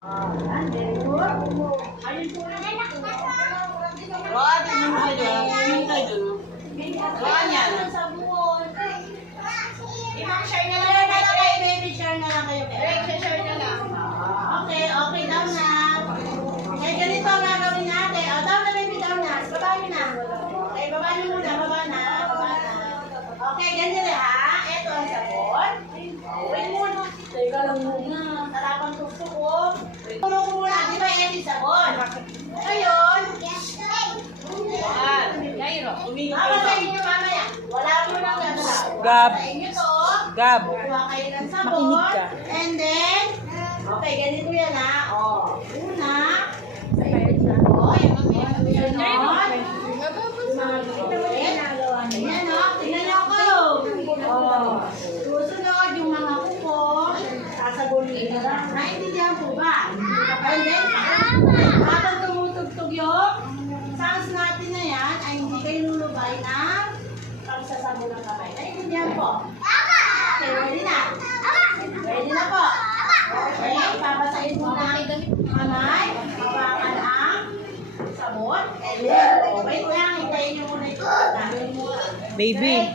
Okay daw na. Kaya ganito ang gagawin natin. O, daw na, baby, daw na. Baba nyo na. Okay, baba nyo muna. Baba na. Okay, ganyan na ha. Ito ang sabon. Wait muna. Teka lang muna. Tarapang tukso ko. Puno ko muna. Di ba yan yung sabon? Ngayon. Babasahin nyo mamaya. Wala mo nang gagawin. Gab. Babasahin nyo to. Gab. Kuha kayo ng sabon. Makinig ka. And then, okay, ganito yan ha. O, una. O, yung mga ganon. Ayan o, tingnan nyo ako. O, susunod yung mga kuko. Sasabunin nyo lang. Naintindihan po ba? And then, habang tumutugtog yung sounds natin na yan, ay hindi kayo lulubay ng pagsasabon ng kamay. Naintindihan po? Okay, ready na? Ready na po? Okay, papasahin mo na ang kamay, hawakan ang sabon, and then, wait lang, hintayin nyo muna ito. Baby,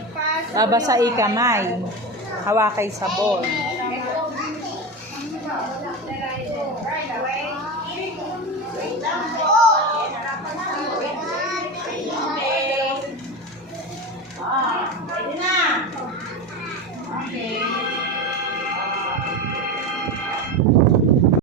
babasai kamay. Hawakay sabon.